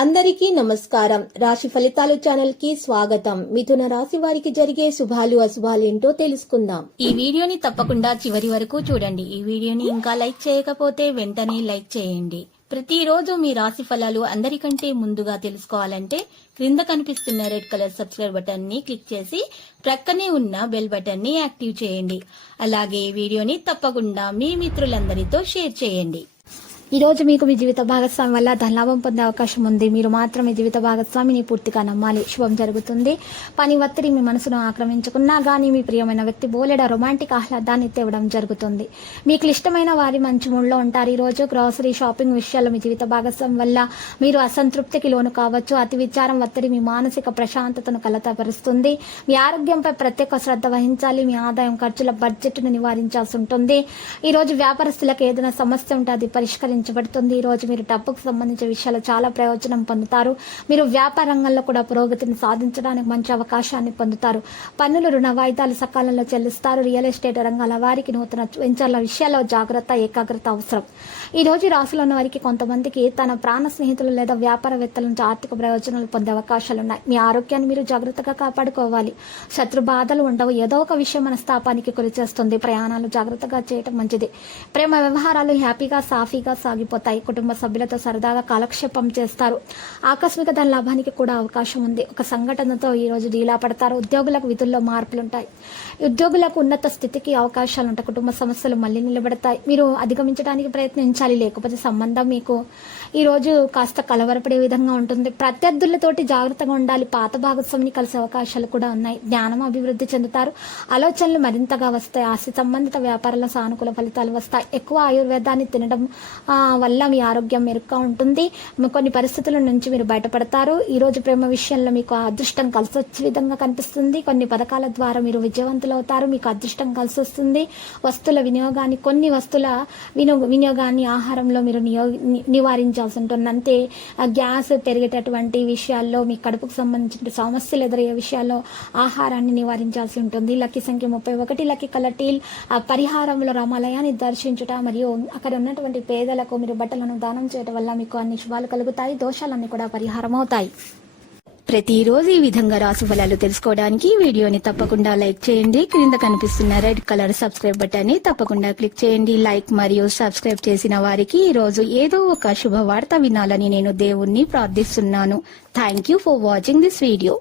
అందరికీ నమస్కారం. రాశి ఫలితాలు ఛానల్ కి స్వాగతం. మిథున రాశి వారికి జరిగే శుభాలు అశుభాలు ఏంటో తెలుసుకుందాం. ఈ వీడియోని తప్పకుండా చివరి వరకు చూడండి. ఈ వీడియోని ఇంకా లైక్ చేయకపోతే వెంటనే లైక్ చేయండి. ప్రతిరోజు మీ రాశి ఫలాలు అందరికంటే ముందుగా తెలుసుకోవాలంటే క్రింద కనిపిస్తున్న రెడ్ కలర్ సబ్స్క్రైబ్ బటన్ ని క్లిక్ చేసి ప్రక్కనే ఉన్న బెల్ బటన్ ని యాక్టివ్ చేయండి. అలాగే ఈ వీడియోని తప్పకుండా మీ మిత్రులందరితో షేర్ చేయండి. ఈ రోజు మీకు మీ జీవిత భాగస్వామి వల్ల ధనలాభం పొందే అవకాశం ఉంది. మీరు మాత్రం మీ జీవిత భాగస్వామిని పూర్తిగా నమ్మాలి. శుభం జరుగుతుంది. పని ఒత్తిడి మీ మనసును ఆక్రమించుకున్నా గానీ మీ ప్రియమైన వ్యక్తి బోలెడ రొమాంటిక్ ఆహ్లాదాన్ని తేవడం జరుగుతుంది. మీకు ఇష్టమైన వారి మంచి మూడ్లో ఉంటారు. ఈ రోజు గ్రాసరీ షాపింగ్ విషయాల్లో మీ జీవిత భాగస్వామి వల్ల మీరు అసంతృప్తికి లోను కావచ్చు. అతి విచారం ఒత్తిడి మీ మానసిక ప్రశాంతతను కలతపరుస్తుంది. మీ ఆరోగ్యంపై ప్రత్యేక శ్రద్ధ వహించాలి. మీ ఆదాయం ఖర్చుల బడ్జెట్ను నివారించాల్సి ఉంటుంది. ఈ రోజు వ్యాపారస్తులకు ఏదైనా సమస్య ఉంటే అది పరిష్కరించాలి. ఈ రోజు మీరు డబ్బుకు సంబంధించిన విషయాలు చాలా ప్రయోజనం పొందుతారు. మీరు వ్యాపార రంగంలో కూడా పురోగతిని సాధించడానికి మంచి అవకాశాన్ని పొందుతారు. పన్నులు రుణ వాయిదాలు సకాలంలో చెల్లిస్తారు. రియల్ ఎస్టేట్ రంగాల వారికి నూతన వెంచర్ల విషయాల్లో జాగ్రత్త ఏకాగ్రత అవసరం. ఈ రోజు రాశిలో ఉన్న వారికి కొంతమందికి తన ప్రాణ స్నేహితులు లేదా వ్యాపారవేత్తల నుంచి ఆర్థిక ప్రయోజనాలు పొందే అవకాశాలు ఉన్నాయి. మీ ఆరోగ్యాన్ని మీరు జాగ్రత్తగా కాపాడుకోవాలి. శత్రు బాధలు ఉండవు. ఏదో ఒక విషయం మనస్తాపానికి గురి చేస్తుంది. ప్రయాణాలు జాగ్రత్తగా చేయటం మంచిది. ప్రేమ వ్యవహారాలు హ్యాపీగా సాఫీగా సాగిపోతాయి. కుటుంబ సభ్యులతో సరదాగా కాలక్షేపం చేస్తారు. ఆకస్మిక ధన లాభానికి కూడా అవకాశం ఉంది. ఒక సంఘటనతో ఈ రోజు డీలా పడతారు. ఉద్యోగులకు విధుల్లో మార్పులుంటాయి. ఉద్యోగులకు ఉన్నత స్థితికి అవకాశాలు ఉంటాయి. కుటుంబ సమస్యలు మళ్లీ నిలబడతాయి. మీరు అధిగమించడానికి ప్రయత్నించాలి. లేకపోతే సంబంధం మీకు ఈ రోజు కాస్త కలవరపడే విధంగా ఉంటుంది. ప్రత్యర్థులతోటి జాగ్రత్తగా ఉండాలి. పాత భాగస్వామిని కలిసే అవకాశాలు కూడా ఉన్నాయి. జ్ఞానం అభివృద్ధి చెందుతారు. ఆలోచనలు మరింతగా వస్తాయి. ఆస్తి సంబంధిత వ్యాపారాల సానుకూల ఫలితాలు వస్తాయి. ఎక్కువ ఆయుర్వేదాన్ని తినడం వల్ల మీ ఆరోగ్యం మెరుగ్గా ఉంటుంది. కొన్ని పరిస్థితుల నుంచి మీరు బయటపడతారు. ఈ రోజు ప్రేమ విషయంలో మీకు అదృష్టం కలిసి వచ్చే విధంగా కనిపిస్తుంది. కొన్ని పథకాల ద్వారా మీరు విజయవంతులు అవుతారు. మీకు అదృష్టం కలిసి వస్తుంది. వస్తువుల వినియోగాన్ని కొన్ని వస్తువుల వినియోగాన్ని ఆహారంలో మీరు నివారించాల్సి ఉంటుంది. అంతే గ్యాస్ పెరిగేటటువంటి విషయాల్లో మీ కడుపుకు సంబంధించిన సమస్యలు ఎదురయ్యే విషయాల్లో ఆహారాన్ని నివారించాల్సి ఉంటుంది. లక్కీ సంఖ్య 31. Lucky colour teal. పరిహారంలో రామాలయాన్ని దర్శించుట మరియు అక్కడ ఉన్నటువంటి పేదలకు మీరు బట్టలను దానం చేయడం వల్ల మీకు అన్ని శుభాలు కలుగుతాయి. దోషాలన్నీ కూడా పరిహారం అవుతాయి. ప్రతిరోజు ఈ విధంగా రాశి ఫలాలు తెలుసుకోవడానికి వీడియోని తప్పకుండా లైక్ చేయండి. క్రింద కనిపిస్తున్న రెడ్ కలర్ సబ్స్క్రైబ్ బటన్ ని తప్పకుండా క్లిక్ చేయండి. లైక్ మరియు సబ్స్క్రైబ్ చేసిన వారికి ఈ రోజు ఏదో ఒక శుభవార్త వినాలని నేను దేవుణ్ణి ప్రార్థిస్తున్నాను. Thank you for watching this video.